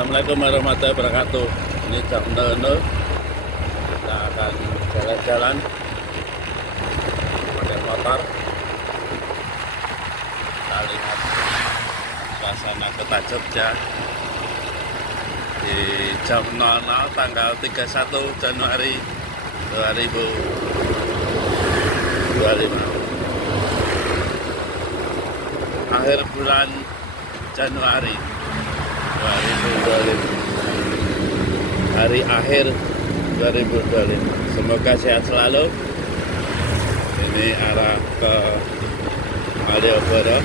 Assalamualaikum warahmatullahi wabarakatuh. Ini jam 00. Kita akan jalan-jalan pakai motor. Kita lihat suasana kota Jogja di jam 00 tanggal 31 Januari 2025. Akhir bulan Januari 2025, hari akhir 2025. Semoga sehat selalu. Ini arah ke Malioboro.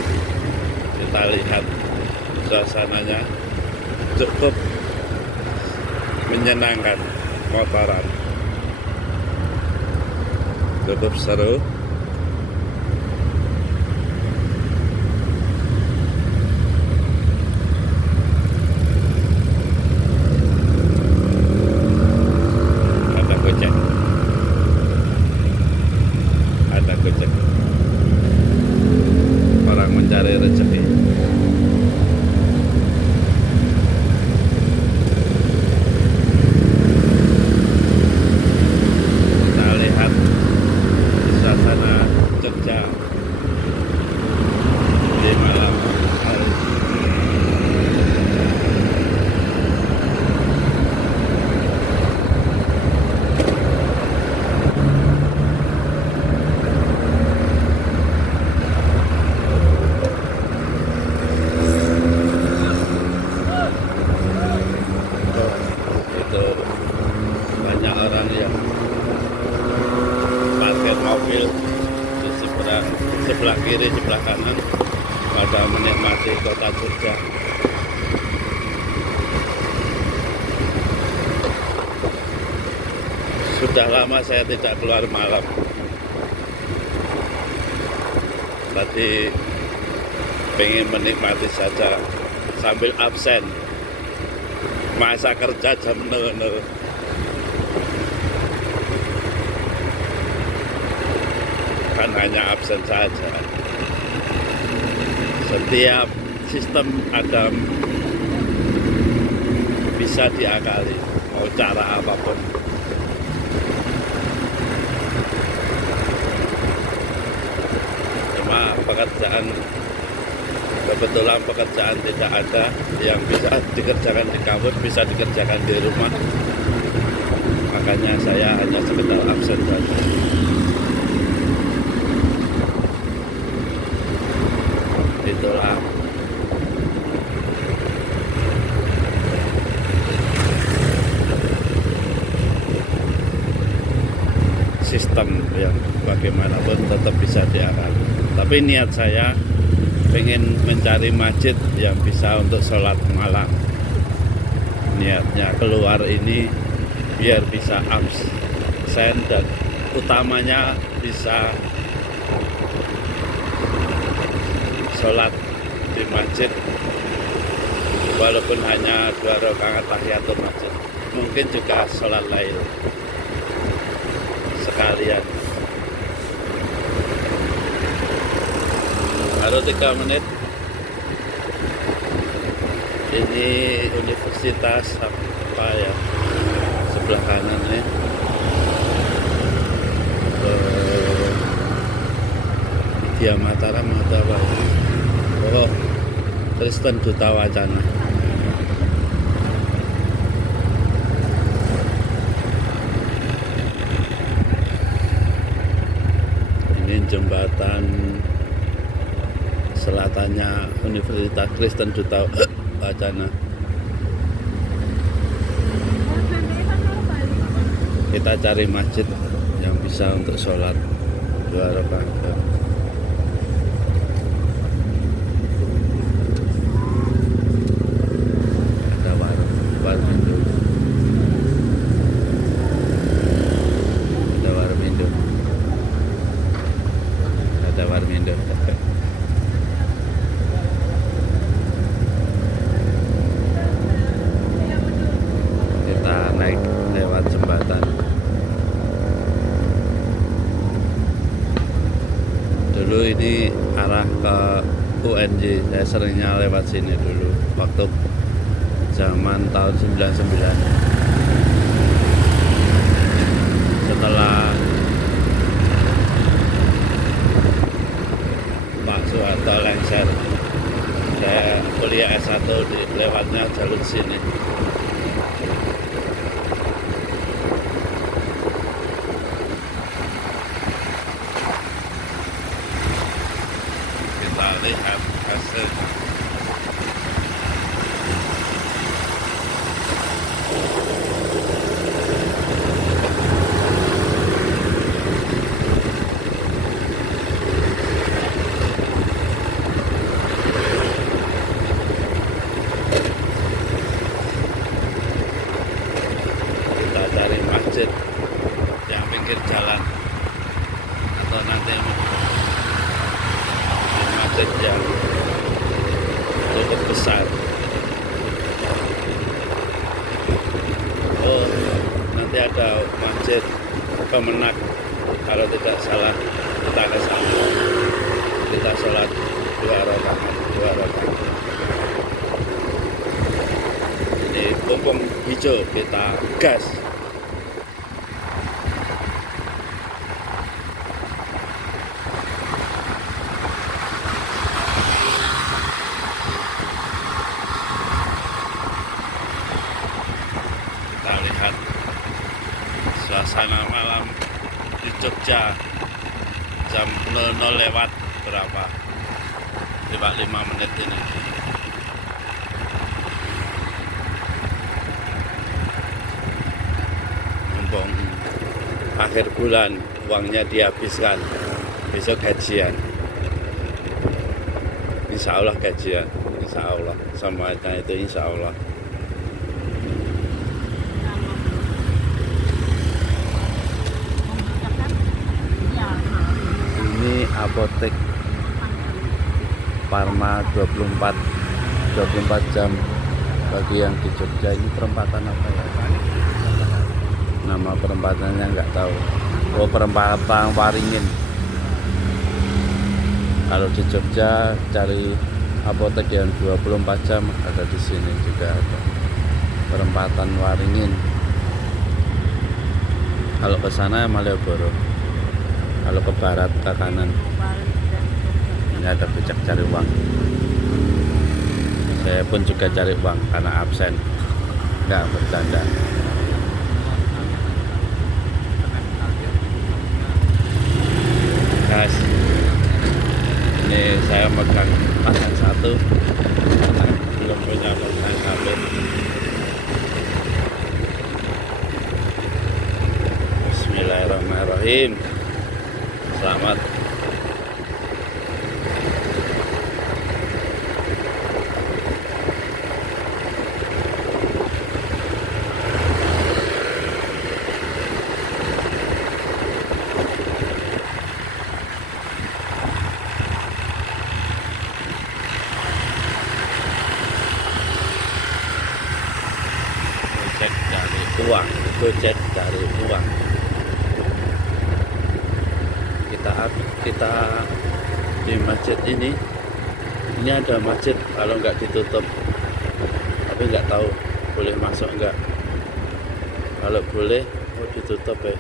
Kita lihat suasananya cukup menyenangkan, motoran cukup seru. Orang mencari rezeki. Kita lihat suasana Jogja di malam hari. Banyak orang yang parkir mobil di sebelah kiri, sebelah kanan pada menikmati kota Jogja. Sudah lama saya tidak keluar malam. Tadi pengen menikmati saja sambil absen. Masa kerja jam 00. Kan hanya absen saja. Setiap sistem ada bisa diakali, mau cara apapun. Cuma kebetulan pekerjaan tidak ada yang bisa dikerjakan di kampus, bisa dikerjakan di rumah. Makanya saya hanya sekedar absen saja. Itulah sistem yang bagaimanapun tetap bisa diakali. Tapi niat saya pengen mencari masjid yang bisa untuk sholat malam. Niatnya keluar ini biar bisa absen dan utamanya bisa sholat di masjid walaupun hanya 2 rakaat tahiyatul masjid. Mungkin juga sholat lain sekalian. Baru 3 menit. Ini universitas apa ya, sebelah kanan ya. Dia Mataram atau apa ya? Oh, Kristen Duta Wacana. Ini jembatan selatannya Universitas Kristen Duta Wacana. Kita cari masjid yang bisa untuk sholat 2 rakaat. Kita naik lewat jembatan. Dulu ini arah ke UNJ, saya seringnya lewat sini dulu waktu zaman tahun 99 setelah Pak Soeharto lengser. Saya kuliah S1 lewatnya jalur sini. Kita lihat hasilnya. Kita cari masjid yang pinggir jalan atau nanti masjid yang cukup besar. Oh, nanti ada masjid Kemenak, kalau tidak salah kita ke sana. Kita sholat 2 rakaat. Ini mumpung hijau, kita gas. Kita lihat suasana malam di Jogja jam 00 lewat berapa, 5 menit ini. Mumpung akhir bulan uangnya dihabiskan, besok gajian. Insya Allah gajian, insya Allah, semuanya itu insya Allah. Ini apotek Parma 24 jam bagi yang di Jogja. Ini perempatan apa ya? Nama perempatannya nggak tahu. Oh, perempatan Waringin. Kalau di Jogja cari apotek yang 24 jam ada di sini juga ada. Perempatan Waringin. Kalau ke sana Malioboro. Kalau ke barat ke kanan. Ini ada becak cari uang. Saya pun juga cari uang karena absen. Nggak bercanda. Guys, ini saya megang tangan satu, belum punya pegang HP. Bismillahirrahmanirrahim. Selamat. Gojek dari uang. Kita di masjid ini ada masjid kalau nggak ditutup, tapi nggak tahu boleh masuk nggak. Kalau boleh, oh ditutup ya.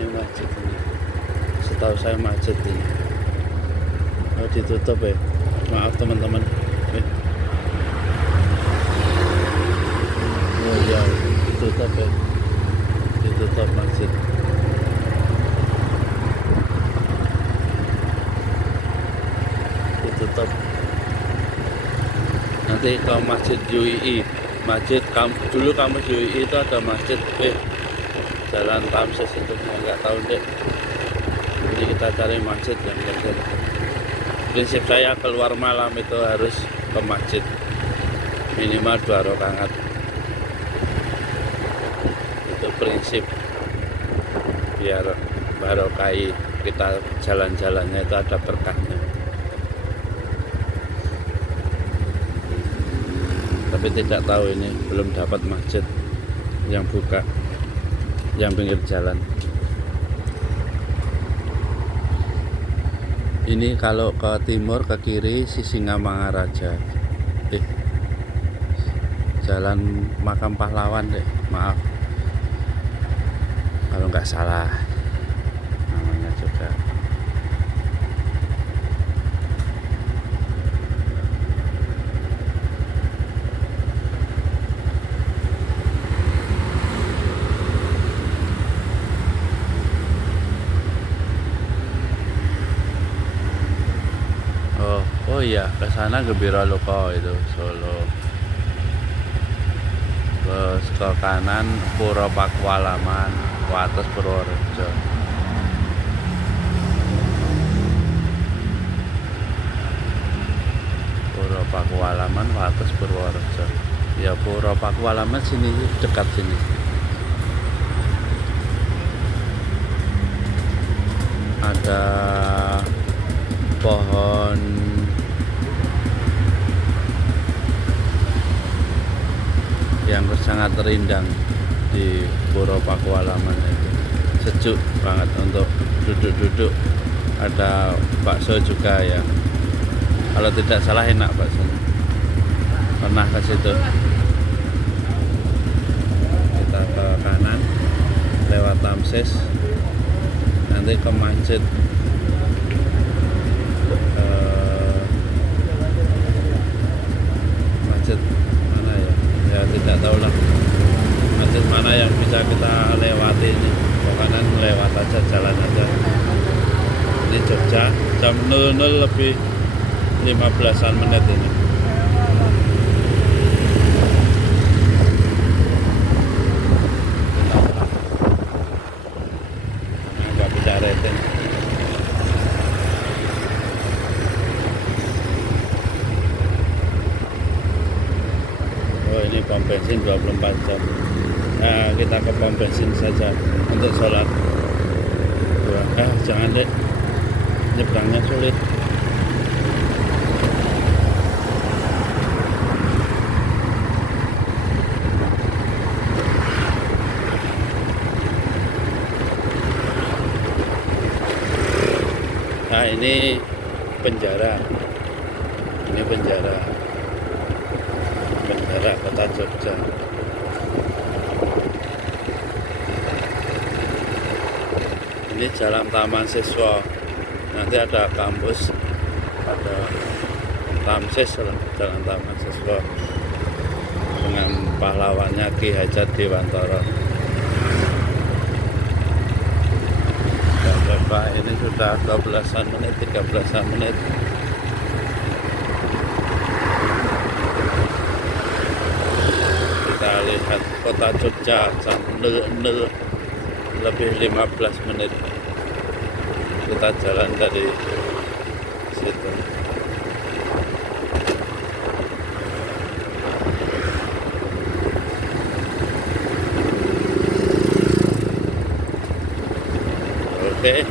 Ini masjid ini, setahu saya masjid ini. Oh ditutup ya. Maaf teman-teman. Oh ya, ditutup ya. Ditutup masjid. Ditutup. Nanti ke masjid UII, dulu kampus UII itu ada masjid Jalan Tamses itu, nggak tahu deh. Jadi kita cari masjid yang dekat. Prinsip saya keluar malam itu harus ke masjid minimal 2 rakaat. Itu prinsip biar barokai kita jalan-jalannya itu ada berkahnya. Tapi tidak tahu ini belum dapat masjid yang buka, yang pinggir jalan. Ini kalau ke timur ke kiri Sisingamangaraja. Jalan Makam Pahlawan deh, maaf kalau nggak salah namanya juga. Oh iya, ke sana Gebira Loko itu Solo. Terus ke kanan Pura Pakualaman, Wates Purworejo. Pura Pakualaman, Wates Purworejo. Ya Pura Pakualaman sini dekat sini. Ada pohon yang sangat rindang di Pura Pakualaman itu. Sejuk banget untuk duduk-duduk. Ada bakso juga ya. Kalau tidak salah enak baksonya. Pernah ke situ. Kita ke kanan lewat Tamsis. Nanti ke masjid masjid mana ya? Ya tidak tahu lah masjid mana yang bisa kita lewati ini. Pokoknya melewat aja, jalan aja. Ini Jogja jam 00 lebih 15-an menit ini. Nggak bisa rating. Oh ini pom bensin 24 jam. Nah kita ke pom bensin saja untuk sholat. Jangan deh, nyebrangnya sulit. Nah ini penjara, penjara kota Jogja. Ini jalan Taman Siswa, nanti ada kampus, ada Tamsis, jalan Taman Siswa dengan pahlawannya Ki Hajar Dewantara. Coba ini sudah 12-an menit, 13-an menit. Kita lihat kota Jogja jam 00 lebih 15 menit. Kita jalan dari situ. Oke.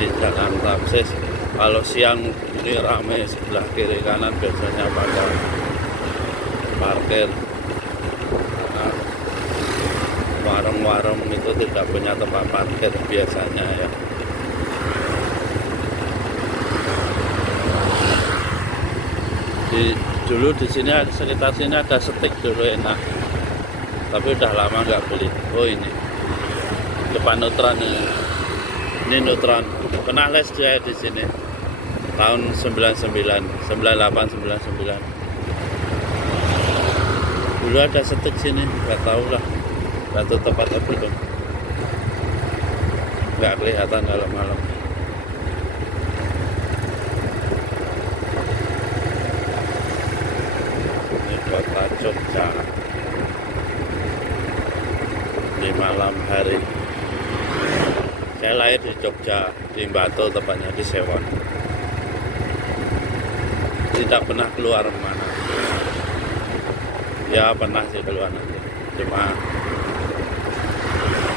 Di jalan Tamsis. Kalau siang ini ramai, sebelah kiri kanan biasanya pada parkir. Nah, warung-warung itu tidak punya tempat parkir biasanya ya. Dulu di sini sekitar sini ada steak dulu enak, tapi udah lama nggak beli. Oh ini depan Nutran ini Nutran. Pernah les saya di sini tahun 99, 98, 99. Dulu ada steak sini, nggak tahu lah, nggak tutup atau belum. Nggak kelihatan kalau malam. Kota Jogja di malam hari. Saya lahir di Jogja, di Batu, tepatnya di Sewon. Tidak pernah keluar mana. Ya pernah sih keluar nanti, cuma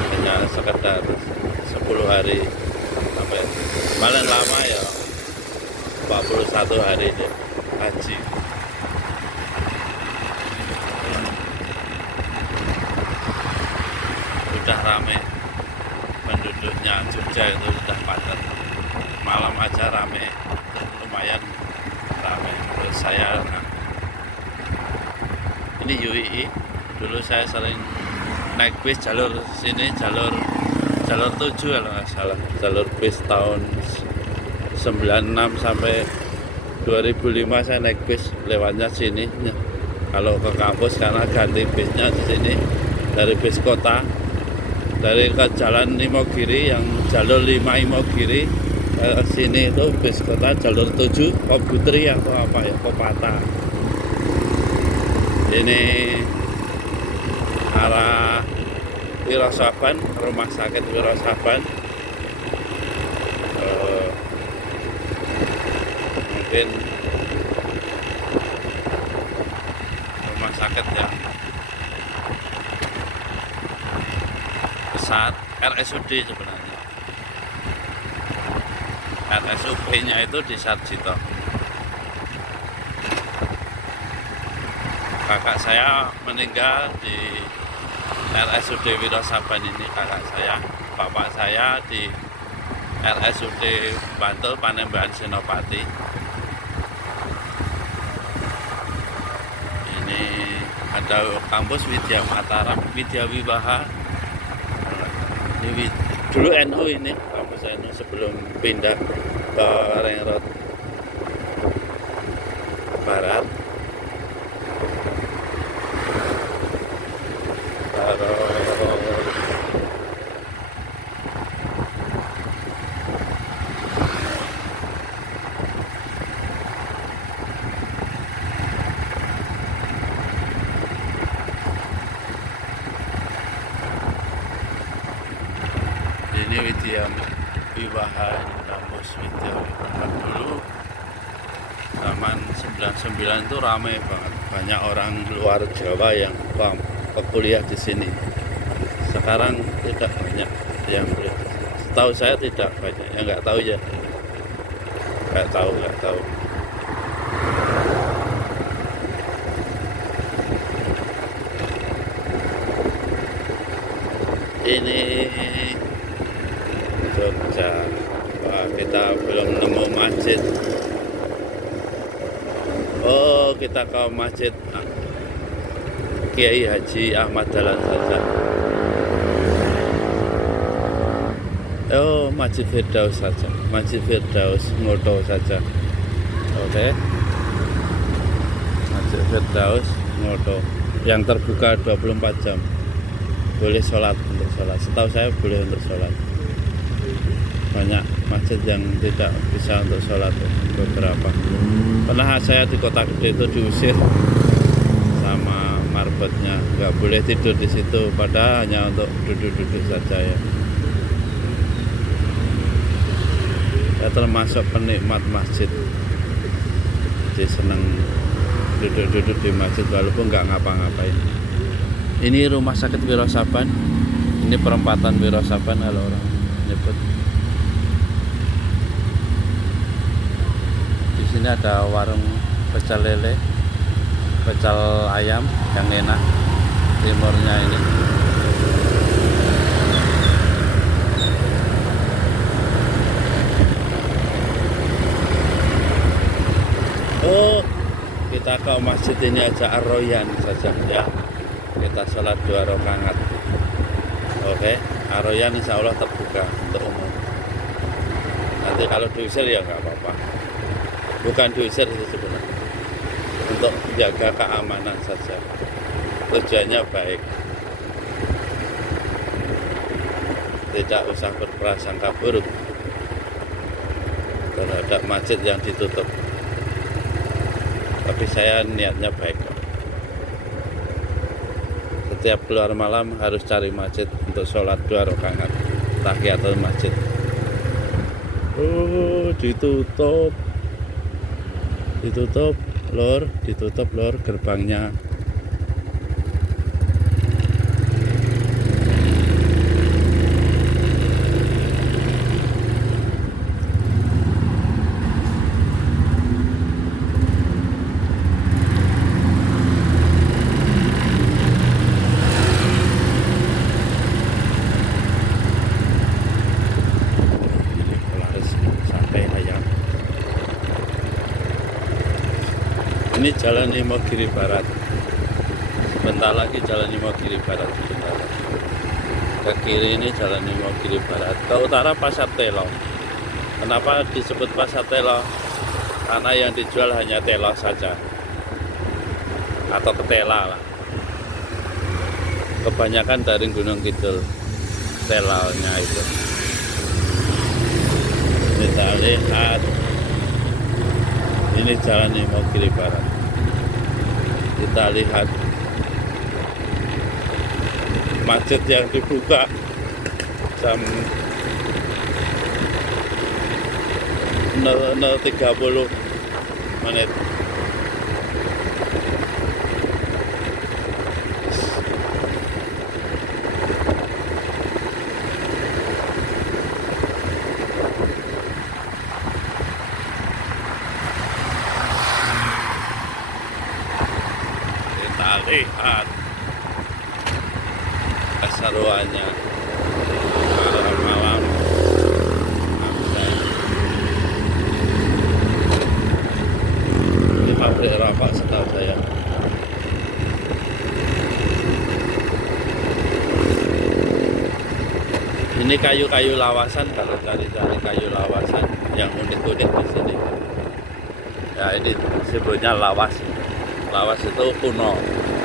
hanya sekedar 10 hari sampai paling lama ya 41 hari deh haji. Sudah ramai penduduknya, Jogja itu sudah padat. malam aja rame, lumayan rame. Terus saya, nah, ini UII, dulu saya sering naik bis jalur sini, jalur 7 kalau nggak salah, jalur bis tahun 96 sampai 2005 saya naik bis lewatnya sini. Kalau ke kampus karena ganti bisnya di sini dari bis kota, dari ke jalan Imogiri yang jalur 5 Imogiri ke sini itu bis kota jalur 7 Koputri atau apa ya, Kopata. Ini arah Wirasaban, rumah sakit Wirasaban. Mungkin rumah sakit yang besar, RSUD sebenarnya. RSUP-nya itu di Sarjito. Kakak saya meninggal di RSUD Wirasaban ini, kakak saya. Bapak saya di RSUD Bantul Panembahan Senopati. Ini ada kampus Widya Mataram, Widya Wibaha. Ini dulu NU ini, kampus NU sebelum pindah ke Ring Road Barat. Ini Widya Wibaha, kampus Widya Wibaha. Dulu zaman 99 itu ramai banget, banyak orang luar Jawa yang kuliah di sini. Sekarang tidak banyak yang kuliah. Setahu saya tidak banyak, yang nggak tahu ya, nggak tahu. Ini Jogja. Wah, kita belum nemu masjid. Oh, kita ke masjid Kiai Haji Ahmad Dahlan saja. Oh, Masjid Firdaus saja, Masjid Firdaus Ngoto saja. Oke. Masjid Firdaus Ngoto yang terbuka 24 jam. Boleh sholat, untuk sholat. Setahu saya boleh untuk sholat. Banyak masjid yang tidak bisa untuk sholat, beberapa. Pernah saya di Kota Gede itu diusir sama marbotnya, nggak boleh tidur di situ, padahal hanya untuk duduk-duduk saja ya. Saya termasuk penikmat masjid, jadi senang duduk-duduk di masjid walaupun nggak ngapa-ngapain. Ini rumah sakit Wirasaban, ini perempatan Wirasaban kalau orang nyebut. Di sini ada warung pecel lele, pecel ayam yang enak, timurnya ini. Oh, kita ke masjid ini aja Ar-Royan saja ya. Kita sholat 2 rakaat. Oke, Ar-Royan insya Allah terbuka untuk umum. Nanti kalau diusir ya nggak apa-apa. Bukan diusir sih sebenarnya, untuk menjaga keamanan saja. Tujuannya baik. Tidak usah berprasangka buruk terhadap masjid yang ditutup. Tapi saya niatnya baik. Setiap keluar malam harus cari masjid untuk sholat 2 rakaat tahiyatul masjid. Oh, ditutup lor gerbangnya. Polaris sampai Ini Jalan Imogiri Barat. Sebentar lagi Jalan Imogiri Barat. Sebentar lagi. Ke kiri ini Jalan Imogiri Barat. Ke utara Pasar Telo. Kenapa disebut Pasar Telo? Karena yang dijual hanya telo saja. Atau ketela lah. Kebanyakan dari Gunung Kidul. Telaunya itu. Kita lihat. Ini Jalan Imogiri Barat. Kita lihat masjid yang dibuka jam 00.30 menit. Kita lihat keseruannya malam-malam. Ini pabrik rokok setahu saya. Ini kayu-kayu lawasan, kalau cari-cari kayu lawasan yang unik-unik di sini. Ya ini sebutnya lawas. Lawas itu kuno.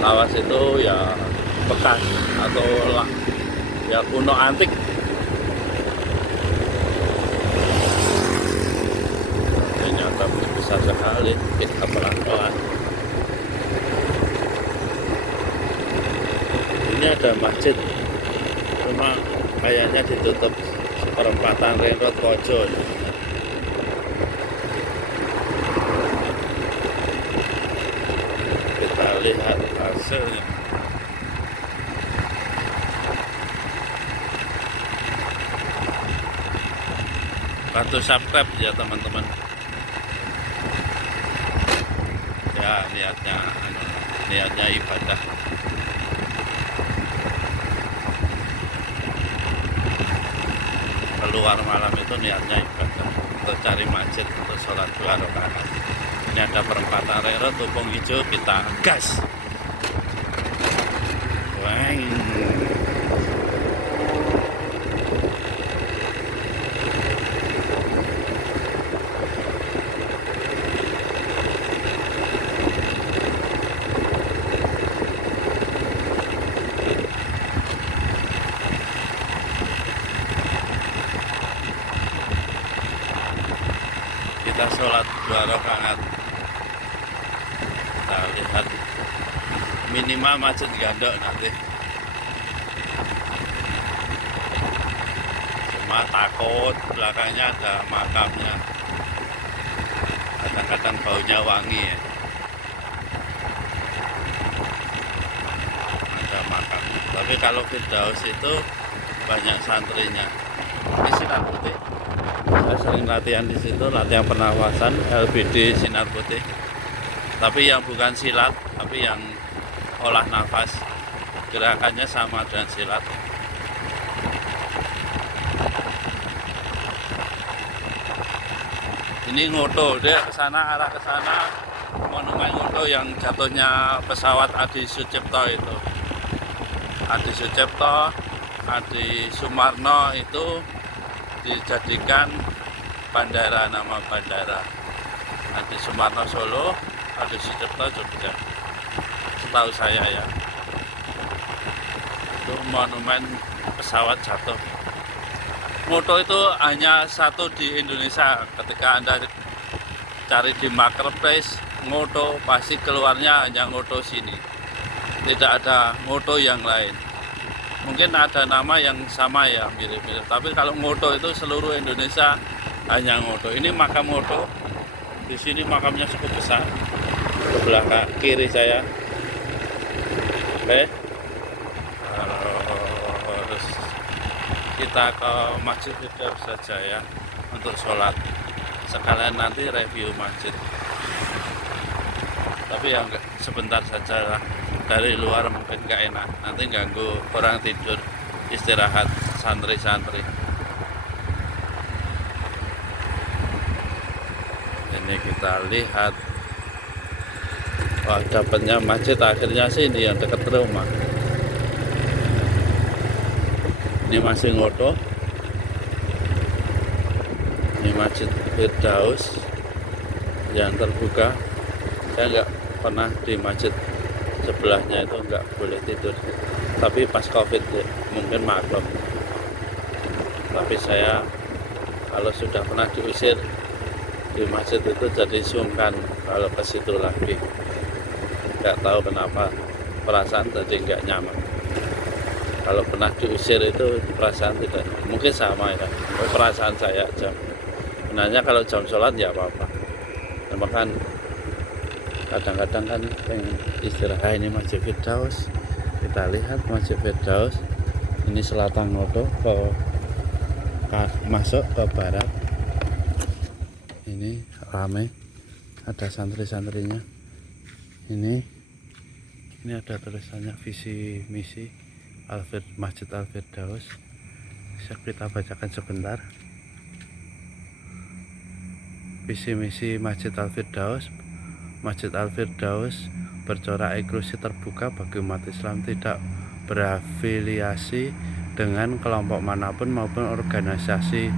Lawas itu ya bekas atau ya kuno antik. Ternyata besar sekali. Kita pelan-pelan. Ini ada masjid, cuma kayaknya ditutup perempatan Ring Road Kojo. Kita lihat hasilnya. Bantu subscribe ya teman-teman. Ya niatnya ibadah. Keluar malam itu niatnya ibadah, untuk cari masjid, untuk sholat 2 rakaat. Ini ada perempatan Ring Road, Tumpung Hijau, kita gas. Weng. Kita sholat 2 rakaat. Kita lihat minimal masjid Gandok nanti. Cuma takut belakangnya ada makamnya. Kadang-kadang baunya wangi ya. Ada makam. Tapi kalau Firdaus itu banyak santrinya. Ini Sinar Putih. Saya sering latihan di situ, latihan pernafasan LBD Sinar Putih. Tapi yang bukan silat, tapi yang olah nafas. Gerakannya sama dengan silat. Ini Ngoto, dia kesana, arah ke sana. Monumen Ngoto yang jatuhnya pesawat Adi Sucipto itu. Adi Sucipto, Adi Sumarno itu dijadikan bandara, nama bandara. Adi Sumarno Solo, Adi Sucipto Jogja. Setahu saya ya. Itu monumen pesawat jatuh. Ngoto itu hanya satu di Indonesia. Ketika Anda cari di marketplace Ngoto, pasti keluarnya hanya Ngoto sini. Tidak ada Ngoto yang lain. Mungkin ada nama yang sama ya, mirip-mirip. Tapi kalau Ngoto itu seluruh Indonesia hanya Ngoto. Ini makam Ngoto. Di sini makamnya cukup besar. Ke belakang kiri saya. Oke. Terus kita ke Masjid Firdaus saja ya untuk sholat. Sekalian nanti review masjid. Tapi yang sebentar saja lah. Dari luar mungkin nggak enak, nanti ganggu orang tidur, istirahat santri-santri. Ini kita lihat Wah, dapatnya masjid akhirnya sih ini yang dekat rumah. Ini masih Ngoto. Ini Masjid Firdaus yang terbuka. Saya nggak pernah di masjid sebelahnya itu nggak boleh tidur. Tapi pas COVID ya, mungkin maklum. Tapi saya kalau sudah pernah diusir di masjid itu jadi sungkan kalau ke situ lagi. Nggak tahu kenapa perasaan jadi nggak nyaman. Kalau pernah diusir itu perasaan tidak, mungkin sama ya, perasaan saya aja. Sebenarnya kalau jam sholat ya apa-apa. Cuma kan kadang-kadang kan pengen istirahat. Ini Masjid Firdaus. Kita lihat Masjid Firdaus. Ini selatan Ngoto masuk ke barat. Ini ramai, ada santri-santrinya. Ini ada tulisannya visi misi Masjid Al Firdaus. Kita bacakan sebentar. Visi misi Masjid Al Firdaus. Masjid Al Firdaus bercorak inklusi terbuka bagi umat Islam, tidak berafiliasi dengan kelompok manapun maupun organisasi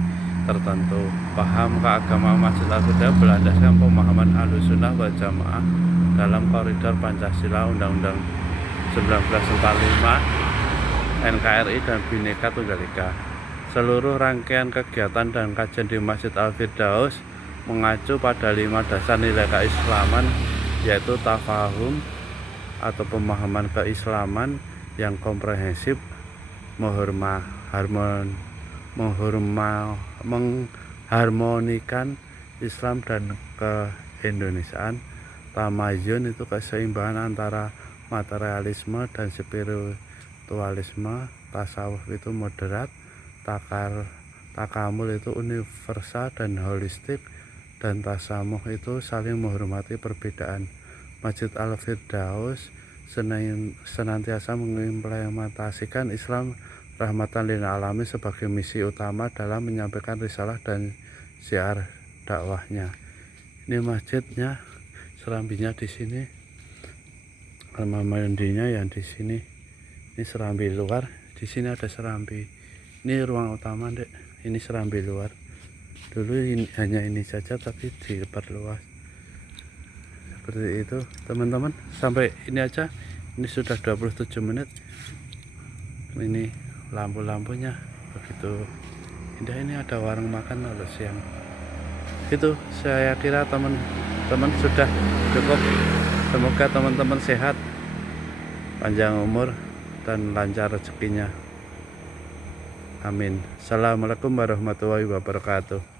tertentu. Paham keagamaan Masjid Al Firdaus berlandaskan pemahaman Ahlussunnah wal Jamaah dalam koridor Pancasila, Undang-Undang 1945, NKRI dan Bhinneka Tunggal Ika. Seluruh rangkaian kegiatan dan kajian di Masjid Al Firdaus mengacu pada 5 dasar nilai keislaman, yaitu tafahum atau pemahaman keislaman yang komprehensif, mengharmonikan Islam dan keindonesiaan, tamayun itu keseimbangan antara materialisme dan spiritualisme, tasawuf itu moderat, takamul itu universal dan holistik, dan tasamuh itu saling menghormati perbedaan. Masjid Al Firdaus senantiasa mengimplementasikan Islam rahmatan lil alamin sebagai misi utama dalam menyampaikan risalah dan syiar dakwahnya. Ini masjidnya, serambinya di sini, kamar mandinya yang di sini. Ini serambi luar, di sini ada serambi. Ini ruang utama, Dek. Ini serambi luar. Dulu hanya ini saja, tapi diperluas. Seperti itu, teman-teman. Sampai ini aja. Ini sudah 27 menit. Ini lampu-lampunya begitu indah. Ini ada warung makan kalau siang. Itu saya kira teman-teman sudah cukup. Semoga teman-teman sehat, panjang umur, dan lancar rezekinya. Amin. Assalamualaikum warahmatullahi wabarakatuh.